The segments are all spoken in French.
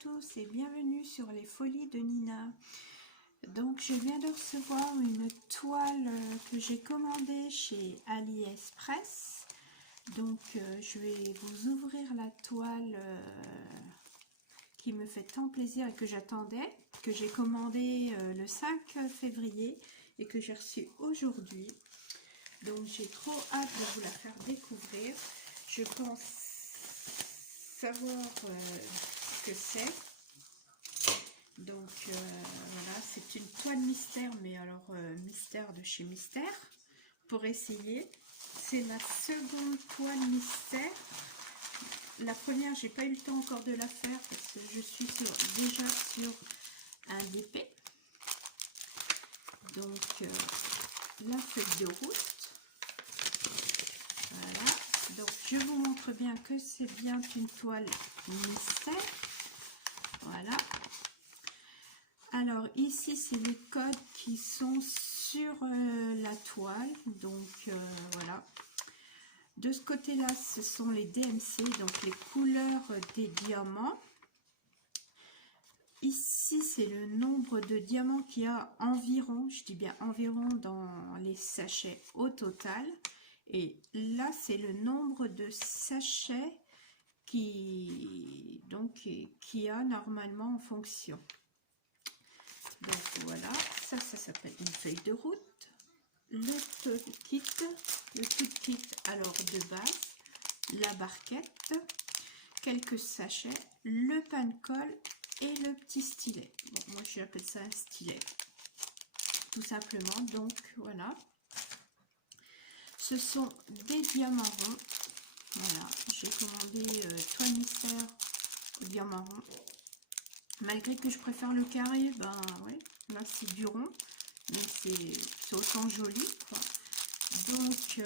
tous et bienvenue sur les folies de Nina. Donc je viens de recevoir une toile que j'ai commandée chez AliExpress. Donc je vais vous ouvrir la toile qui me fait tant plaisir et que j'attendais, que j'ai commandée le 5 février et que j'ai reçue aujourd'hui. Donc j'ai trop hâte de vous la faire découvrir. Je pense savoir ce que c'est. Donc voilà, c'est une toile mystère, mais alors mystère de chez Mystère. Pour essayer, c'est ma seconde toile mystère. La première, j'ai pas eu le temps encore de la faire parce que je suis déjà sur un DP. Donc la feuille de route. Voilà, donc je vous montre bien que c'est bien une toile mystère. Voilà. Alors ici, c'est les codes qui sont sur la toile. Donc voilà. De ce côté-là, ce sont les DMC, donc les couleurs des diamants. Ici, c'est le nombre de diamants qu'il y a environ, je dis bien environ, dans les sachets au total. Et là, c'est le nombre de sachets qui a normalement en fonction. Donc voilà, ça s'appelle une feuille de route. Le tout kit alors de base, la barquette, quelques sachets, le pan-colle et le petit stylet. Bon, moi j'appelle ça un stylet, tout simplement. Donc voilà. Ce sont des diamants ronds. Voilà, j'ai commandé toile mystère au diamant rond. Malgré que je préfère le carré, ben ouais, là c'est du rond, mais c'est autant joli, quoi. Donc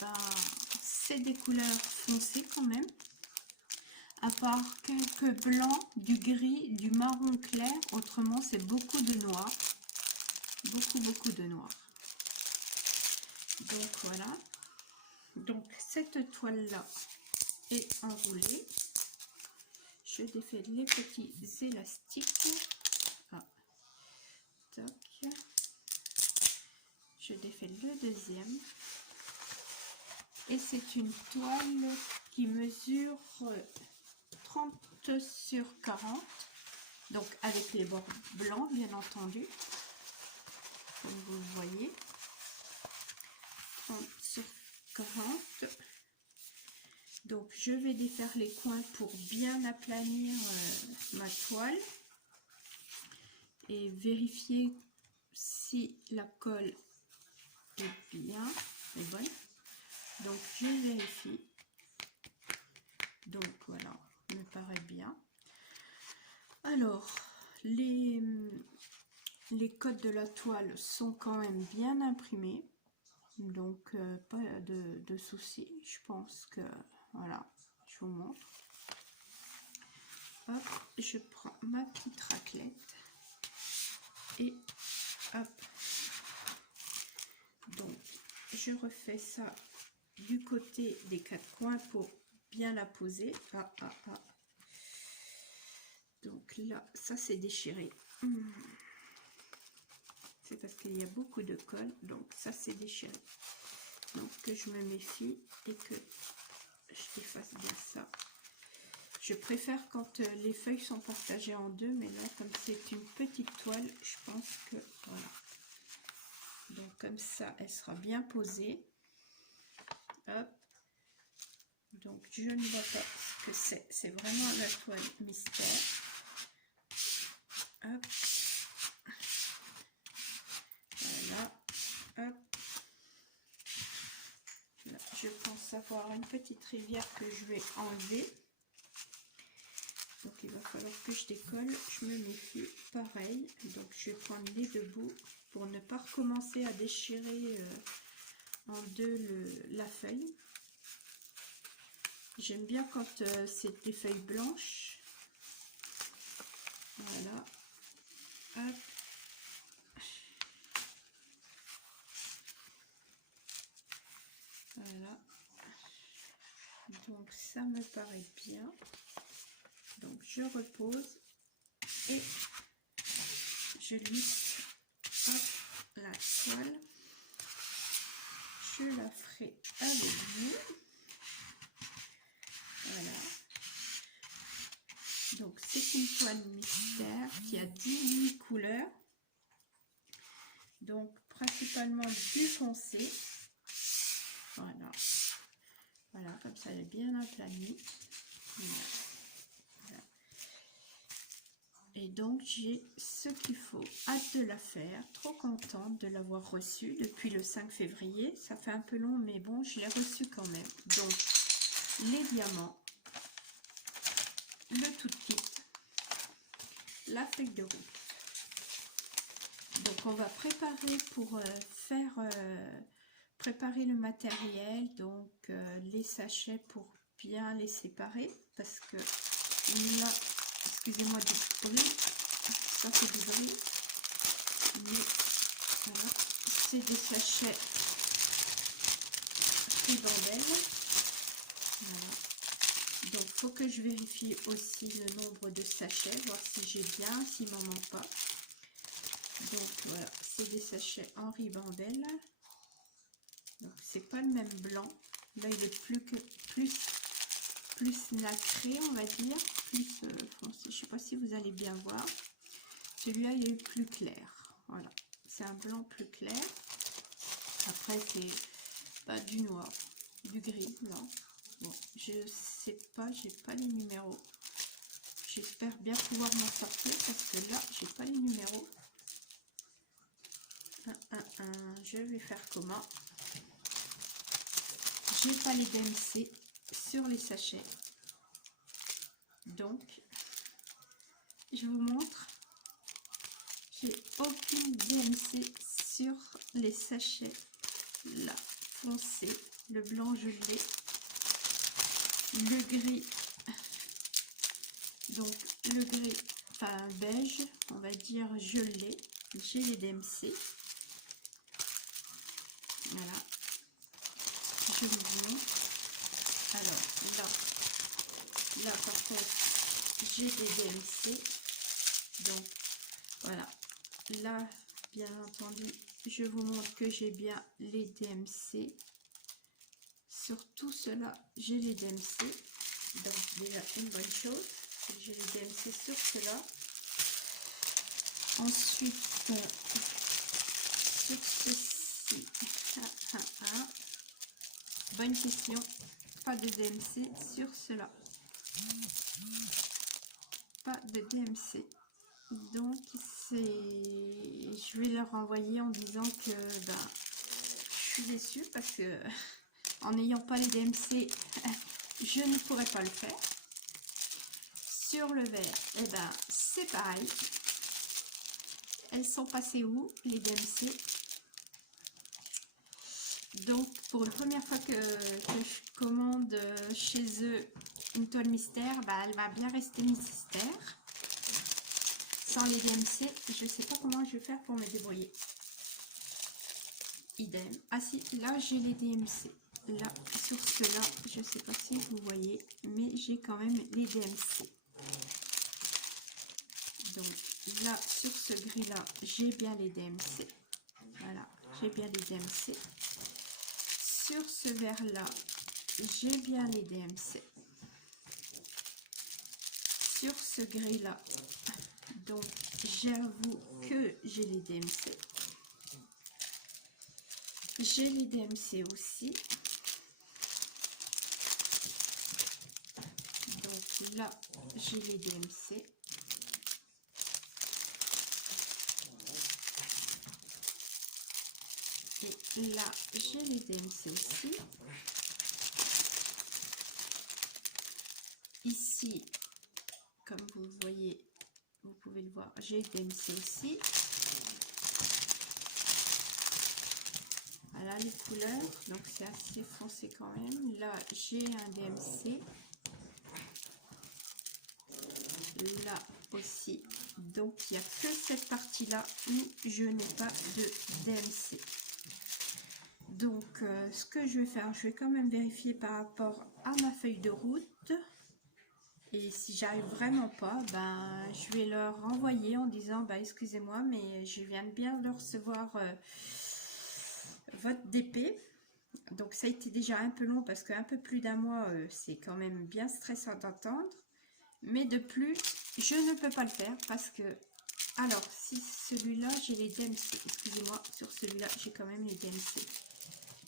ben, c'est des couleurs foncées quand même. À part quelques blancs, du gris, du marron clair, autrement c'est beaucoup de noir. Beaucoup de noir. Donc voilà. Donc cette toile là est enroulée. Je défais les petits élastiques. Ah. Toc. Je défais le deuxième. Et c'est une toile qui mesure 30 sur 40. Donc avec les bords blancs, bien entendu. Comme vous le voyez. 30 sur 40. Donc je vais défaire les coins pour bien aplanir ma toile et vérifier si la colle est bien, est bonne. Donc je vérifie. Donc voilà, me paraît bien. Alors les codes de la toile sont quand même bien imprimés. Donc pas de soucis. Je pense que voilà, je vous montre. Hop, je prends ma petite raclette et hop. Donc je refais ça du côté des quatre coins pour bien la poser. Donc là, ça c'est déchiré. C'est parce qu'il y a beaucoup de colle, donc ça c'est déchiré. Donc que je me méfie et que je défasse bien ça. Je préfère quand les feuilles sont partagées en deux, mais là comme c'est une petite toile, je pense que voilà. Donc comme ça, elle sera bien posée. Hop. Donc je ne vois pas ce que c'est. C'est vraiment la toile mystère. Hop. Voilà. Hop. Là, je pense avoir une petite rivière que je vais enlever. Donc il va falloir que je décolle. Je me méfie. Pareil. Donc je vais prendre les deux bouts pour ne pas recommencer à déchirer en deux la feuille. J'aime bien quand c'est des feuilles blanches. Voilà. Hop. Voilà. Donc ça me paraît bien. Donc je repose et je lisse la toile. Je la ferai avec vous. Voilà. Donc c'est une toile mystère qui a 18 couleurs. Donc principalement du foncé. Voilà. Voilà, comme ça elle est bien aplanie. Voilà. Voilà. Et donc j'ai ce qu'il faut. Hâte de la faire. Trop contente de l'avoir reçue depuis le 5 février. Ça fait un peu long, mais bon, je l'ai reçue quand même. Donc les diamants, le tout kit, la feuille de route. Donc on va préparer pour préparer le matériel, donc les sachets pour bien les séparer, parce que là, excusez-moi du bruit, ça c'est du bruit, mais voilà, c'est des sachets ribambelle. Voilà. Donc faut que je vérifie aussi le nombre de sachets, voir si j'ai bien, s'il m'en manque pas. Donc voilà, c'est des sachets en ribambelle. Donc c'est pas le même blanc. Là il est plus nacré, on va dire, plus foncé. Je sais pas si vous allez bien voir. Celui-là il est plus clair. Voilà, c'est un blanc plus clair. Après c'est pas du noir, du gris, non. Bon, je sais pas, j'ai pas les numéros. J'espère bien pouvoir m'en sortir parce que là j'ai pas les numéros. Je vais faire comment? J'ai pas les DMC sur les sachets, donc je vous montre, j'ai aucune DMC sur les sachets là, foncé, le blanc je l'ai, le gris, donc le gris, enfin beige, on va dire, je l'ai, j'ai les DMC, voilà, je vous montre. Alors là par contre j'ai des DMC, donc voilà, là bien entendu je vous montre que j'ai bien les DMC sur tout cela, j'ai les DMC, donc déjà une bonne chose, c'est que j'ai les DMC sur cela. Ensuite sur ceci, bonne question, pas de DMC sur cela, pas de DMC, donc je vais leur envoyer en disant que je suis déçue parce que en n'ayant pas les DMC je ne pourrais pas le faire. Sur le vert, et c'est pareil, elles sont passées où les DMC? Donc pour la première fois que je commande chez eux une toile mystère, elle va bien rester mystère. Sans les DMC, je sais pas comment je vais faire pour me débrouiller. Idem. Ah si, là j'ai les DMC. Là, sur cela, je sais pas si vous voyez, mais j'ai quand même les DMC. Donc là, sur ce gris-là, j'ai bien les DMC. Voilà, j'ai bien les DMC. Sur ce vert-là, j'ai bien les DMC. Sur ce gris-là, donc j'avoue que j'ai les DMC. J'ai les DMC aussi. Donc là, j'ai les DMC. Et là, j'ai les DMC aussi. Ici, comme vous voyez, vous pouvez le voir, j'ai les DMC aussi. Voilà les couleurs, donc c'est assez foncé quand même. Là, j'ai un DMC. Là aussi. Donc, il n'y a que cette partie-là où je n'ai pas de DMC. Donc, ce que je vais faire, je vais quand même vérifier par rapport à ma feuille de route. Et si j'arrive vraiment pas, ben, je vais leur renvoyer en disant, bah, excusez-moi, mais je viens de bien de recevoir votre DP. Donc ça a été déjà un peu long parce qu'un peu plus d'un mois, c'est quand même bien stressant d'entendre. Mais de plus, je ne peux pas le faire parce que... Alors, si celui-là, j'ai les DMC. Excusez-moi, sur celui-là, j'ai quand même les DMC.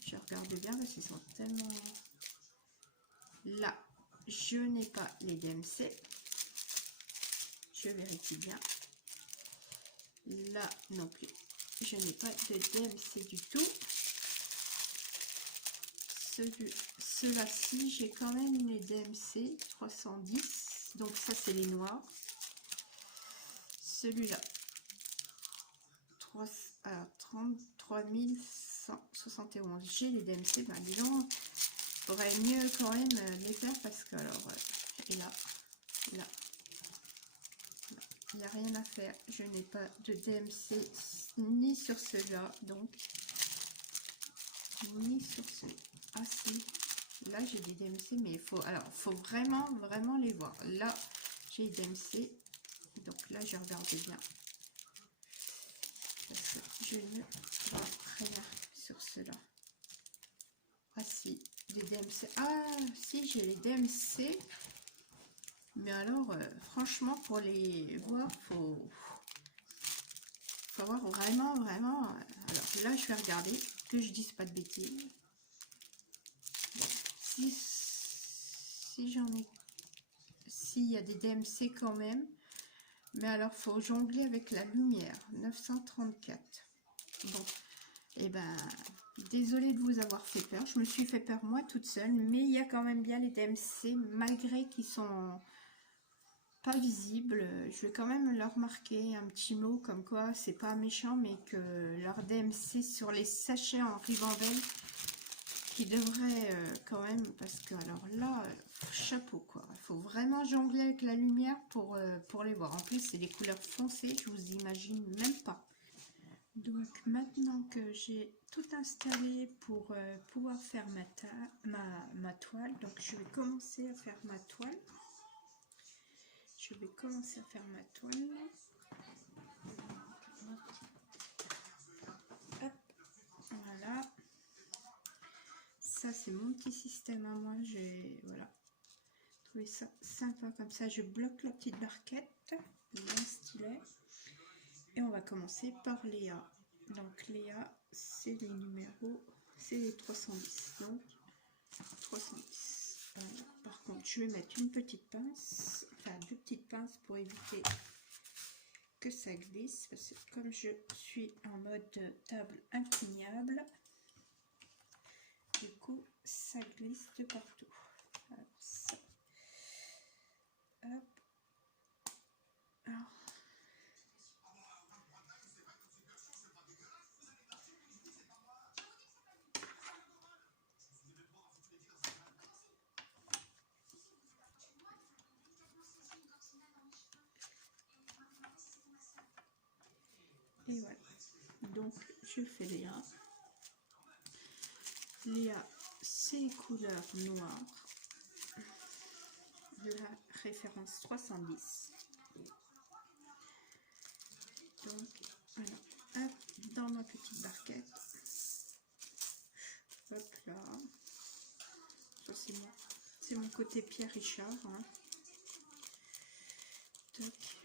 Je regarde bien parce qu'ils sont tellement... Là, je n'ai pas les DMC. Je vérifie bien. Là, non plus. Je n'ai pas de DMC du tout. Ceux-là-ci, j'ai quand même les DMC 310. Donc ça, c'est les noirs. Celui-là, 33 171. J'ai les DMC. Ben, disons, faudrait mieux quand même les faire parce que, alors, et là, là, il n'y a rien à faire. Je n'ai pas de DMC ni sur ceux-là, donc, ni sur ceux. Ah si, là j'ai des DMC, mais il faut, alors, faut vraiment, vraiment les voir. Là, j'ai des DMC, donc là, je regarde bien. Parce que je ne vois rien sur cela. Ah si, des DMC. Ah si, j'ai les DMC. Mais alors, franchement, pour les voir, faut avoir vraiment, vraiment... alors là, je vais regarder, que je dise pas de bêtises. Bon, si j'en ai... S'il y a des DMC quand même. Mais alors, faut jongler avec la lumière. 934. Bon, et ben... Désolée de vous avoir fait peur. Je me suis fait peur moi toute seule. Mais il y a quand même bien les DMC, malgré qu'ils sont... pas visible, je vais quand même leur marquer un petit mot comme quoi c'est pas méchant, mais que leur DMC sur les sachets en ribambelle qui devrait quand même, parce que alors là, chapeau quoi, il faut vraiment jongler avec la lumière pour les voir. En plus c'est des couleurs foncées, je vous imagine même pas. Donc maintenant que j'ai tout installé pour pouvoir faire ma toile, donc je vais commencer à faire ma toile. Je vais commencer à faire ma toile. Hop, voilà. Ça, c'est mon petit système à moi. J'ai voilà, trouvé ça sympa comme ça. Je bloque la petite barquette, un stylet. Et on va commencer par Léa. Donc Léa, c'est les numéros, c'est les 310. Donc 310. Voilà. Par contre, je vais mettre une petite pince, enfin deux petites pinces pour éviter que ça glisse, parce que comme je suis en mode table inclinable, du coup ça glisse de partout. Alors, ça. Hop. Alors. Et voilà, donc je fais Léa. Léa, c'est couleur noire de la référence 310. Donc voilà, hop, dans ma petite barquette. Hop là. Ça c'est mon côté Pierre Richard. Hein. Toc.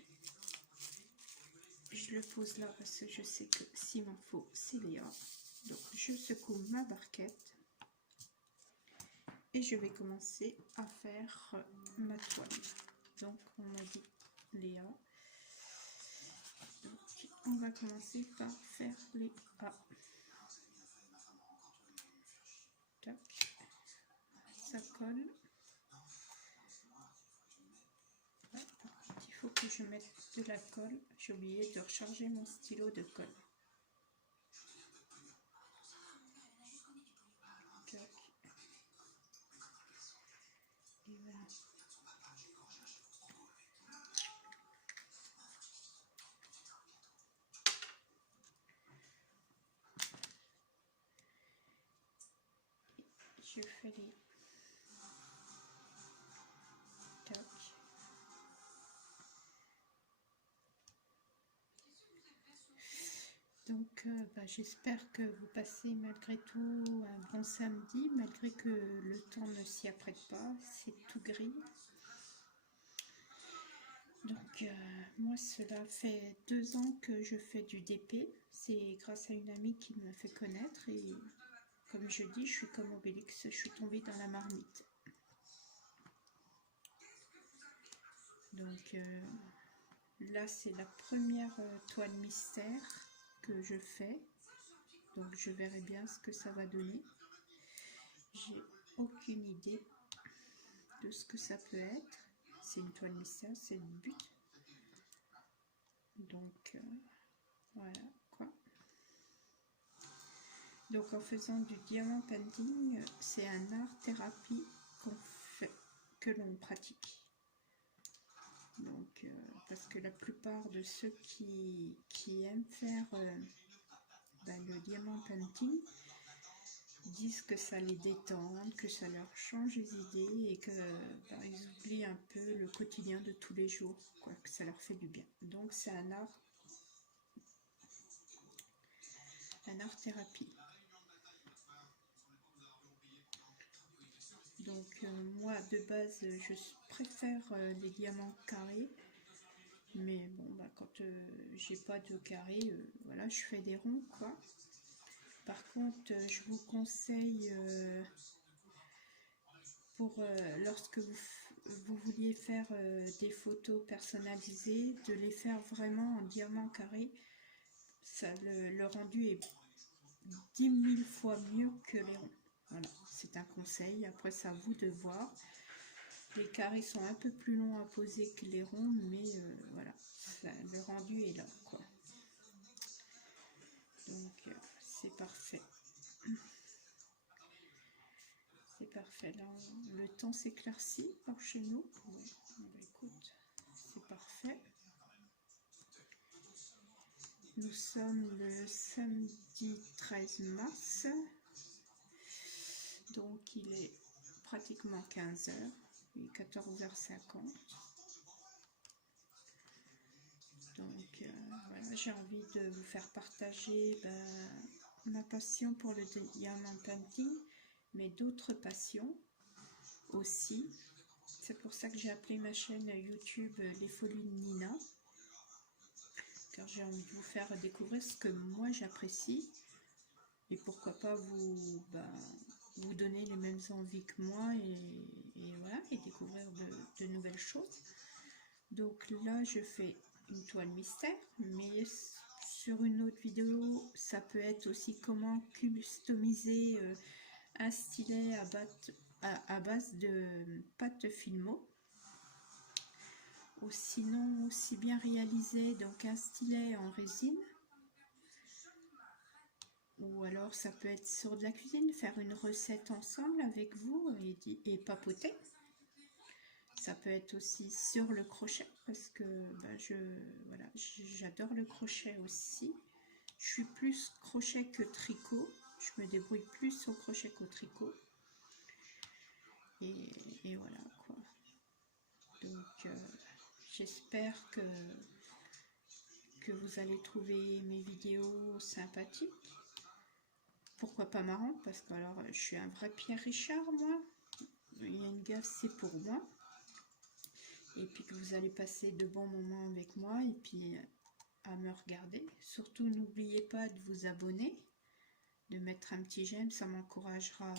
Je le pose là parce que je sais que s'il m'en faut, c'est Léa. Donc je secoue ma barquette. Et je vais commencer à faire ma toile. Donc on a dit Léa. Donc, on va commencer par faire les A. Tac. Ça colle. Ouais, il faut que je mette de la colle. J'ai oublié de recharger mon stylo de colle. Tac. Et voilà. Je fais les... Tac. Donc j'espère que vous passez malgré tout un bon samedi, malgré que le temps ne s'y apprête pas, c'est tout gris. Donc moi cela fait 2 ans que je fais du DP, c'est grâce à une amie qui me fait connaître et comme je dis, je suis comme Obélix, je suis tombée dans la marmite. Donc là c'est la première toile mystère que je fais, donc je verrai bien ce que ça va donner. J'ai aucune idée de ce que ça peut être. C'est une toile mystère, c'est le but. Donc voilà quoi. Donc en faisant du diamant painting, c'est un art thérapie qu'on fait, que l'on pratique. Donc parce que la plupart de ceux qui aiment faire le diamant painting disent que ça les détend, que ça leur change les idées et que ils oublient un peu le quotidien de tous les jours, quoi, que ça leur fait du bien. Donc c'est un art thérapie. Donc moi de base je préfère les diamants carrés, mais bon quand j'ai pas de carré, voilà, je fais des ronds quoi. Par contre je vous conseille pour lorsque vous vouliez faire des photos personnalisées, de les faire vraiment en diamant carré. Ça, le rendu est 10 000 fois mieux que les ronds. Voilà, c'est un conseil. Après, c'est à vous de voir. Les carrés sont un peu plus longs à poser que les ronds, mais voilà, ça, le rendu est là, quoi. Donc, c'est parfait. C'est parfait. Là, le temps s'éclaircit par chez nous. Bon, écoute, c'est parfait. Nous sommes le samedi 13 mars. Donc, il est pratiquement 15 h. Il est 14h50. Donc, voilà, j'ai envie de vous faire partager ma passion pour le diamant painting, mais d'autres passions aussi. C'est pour ça que j'ai appelé ma chaîne YouTube Les Folies de Nina, car j'ai envie de vous faire découvrir ce que moi j'apprécie et pourquoi pas vous donner les mêmes envies que moi et voilà, et découvrir de nouvelles choses. Donc là je fais une toile mystère, mais sur une autre vidéo ça peut être aussi comment customiser un stylet à base de pâte Filmo, ou sinon aussi bien réaliser donc un stylet en résine, ou alors ça peut être sur de la cuisine, faire une recette ensemble avec vous et papoter. Ça peut être aussi sur le crochet, parce que voilà, j'adore le crochet aussi. Je suis plus crochet que tricot. Je me débrouille plus au crochet qu'au tricot. Et voilà quoi. Donc j'espère que vous allez trouver mes vidéos sympathiques. Pourquoi pas marrant, parce que alors je suis un vrai Pierre Richard moi. Il y a une gaffe, c'est pour moi. Et puis que vous allez passer de bons moments avec moi et puis à me regarder. Surtout n'oubliez pas de vous abonner, de mettre un petit j'aime, ça m'encouragera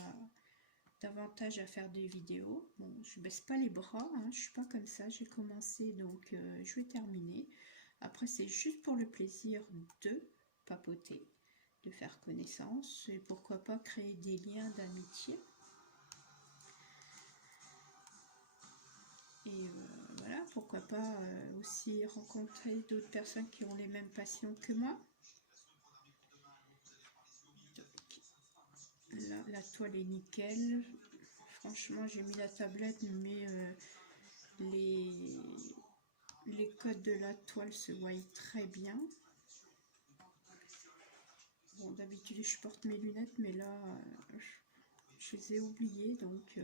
davantage à faire des vidéos. Bon, je baisse pas les bras, hein, je suis pas comme ça, j'ai commencé donc je vais terminer. Après c'est juste pour le plaisir de papoter, de faire connaissance et pourquoi pas créer des liens d'amitié. Et voilà, pourquoi pas aussi rencontrer d'autres personnes qui ont les mêmes passions que moi. Donc, là, la toile est nickel. Franchement, j'ai mis la tablette, mais les codes de la toile se voient très bien. Bon, d'habitude, je porte mes lunettes, mais là, je les ai oubliées, donc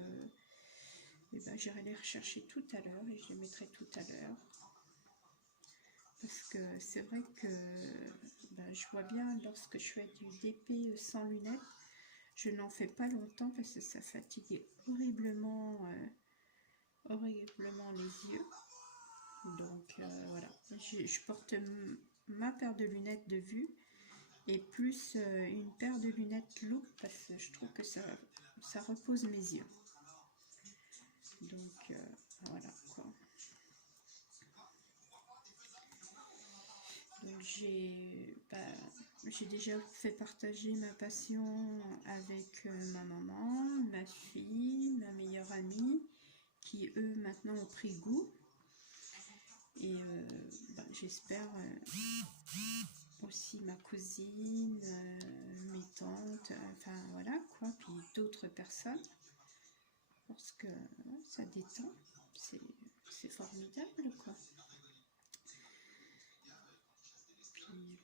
j'irai les rechercher tout à l'heure et je les mettrai tout à l'heure. parce que c'est vrai que je vois bien lorsque je fais du DP sans lunettes, je n'en fais pas longtemps parce que ça fatigue horriblement les yeux. Donc voilà, je porte ma paire de lunettes de vue et plus une paire de lunettes loupe parce que je trouve que ça repose mes yeux. Donc voilà quoi. Donc j'ai déjà fait partager ma passion avec ma maman, ma fille, ma meilleure amie, qui eux maintenant ont pris goût. Et j'espère aussi ma cousine, mes tantes, enfin voilà quoi, puis d'autres personnes, parce que ça détend, c'est formidable quoi. Puis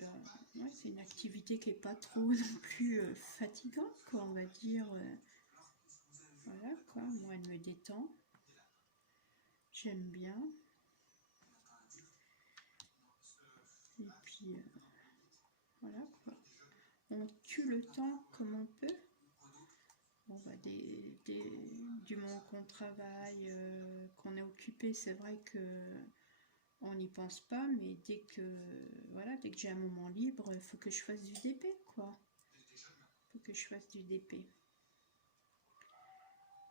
ouais, c'est une activité qui est pas trop non plus fatigante quoi, on va dire. Voilà quoi, moi elle me détend, j'aime bien. Et puis voilà quoi, on tue le temps comme on peut. Bon, du moment qu'on travaille, qu'on est occupé, c'est vrai que on n'y pense pas, mais dès que j'ai un moment libre, il faut que je fasse du DP quoi. Il faut que je fasse du DP.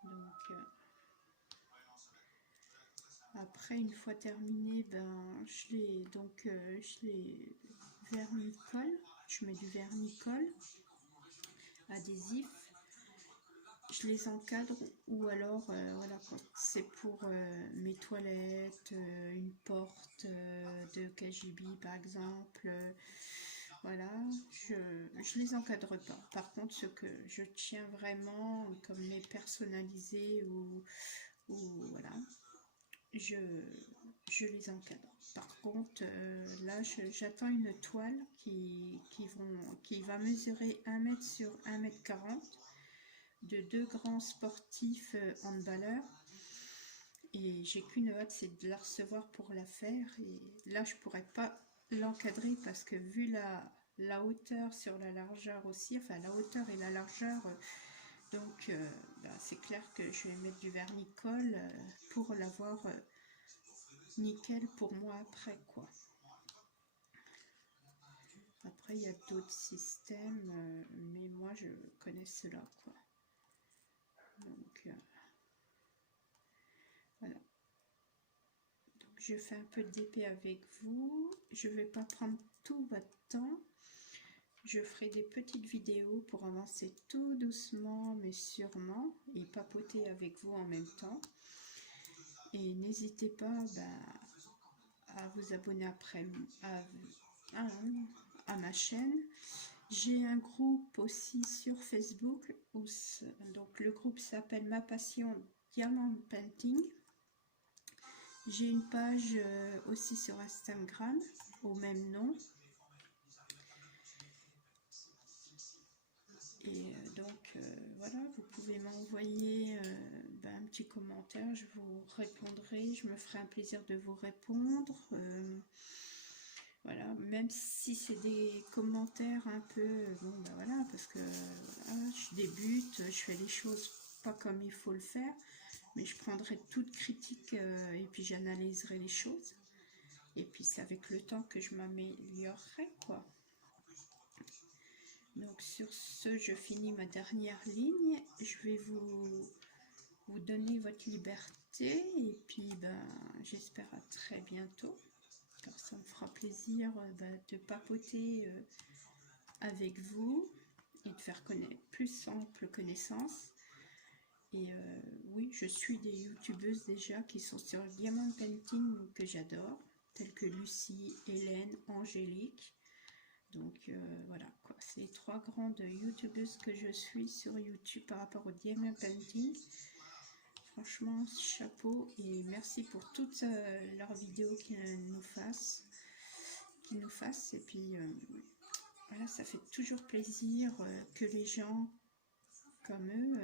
Donc après une fois terminé, je les vernicole, je mets du vernicole adhésif. Je les encadre ou alors voilà, c'est pour mes toilettes, une porte de KGB par exemple, voilà, je les encadre pas. Par contre, ce que je tiens vraiment comme mes personnalisés ou voilà, je les encadre. Par contre, là j'attends une toile qui va mesurer 1 mètre sur 1,40 m de deux grands sportifs handballeurs, et j'ai qu'une hâte, c'est de la recevoir pour la faire. Et là je pourrais pas l'encadrer parce que vu la hauteur sur la largeur aussi, enfin la hauteur et la largeur, donc c'est clair que je vais mettre du vernicole pour l'avoir nickel pour moi après quoi. Après il y a d'autres systèmes, mais moi je connais cela quoi. Donc voilà. Donc je fais un peu de DP avec vous. Je ne vais pas prendre tout votre temps. Je ferai des petites vidéos pour avancer tout doucement mais sûrement et papoter avec vous en même temps. Et n'hésitez pas à vous abonner après à ma chaîne. J'ai un groupe aussi sur Facebook, donc le groupe s'appelle Ma Passion Diamond Painting. J'ai une page aussi sur Instagram au même nom. Et donc voilà, vous pouvez m'envoyer un petit commentaire, je vous répondrai, je me ferai un plaisir de vous répondre. Voilà, même si c'est des commentaires un peu, voilà, parce que je débute, je fais les choses pas comme il faut le faire, mais je prendrai toute critique et puis j'analyserai les choses. Et puis c'est avec le temps que je m'améliorerai, quoi. Donc sur ce, je finis ma dernière ligne. Je vais vous donner votre liberté et puis j'espère à très bientôt. Alors ça me fera plaisir de papoter avec vous et de faire plus ample connaissance. Et oui, je suis des youtubeuses déjà qui sont sur Diamond Painting que j'adore, telles que Lucie, Hélène, Angélique. Donc voilà, quoi. C'est les 3 grandes youtubeuses que je suis sur YouTube par rapport au Diamond Painting. Franchement, chapeau et merci pour toutes leurs vidéos qu'ils nous fassent. Et puis voilà, ça fait toujours plaisir que les gens comme eux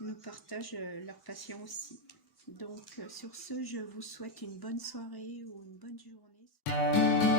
nous partagent leur passion aussi. Donc sur ce, je vous souhaite une bonne soirée ou une bonne journée.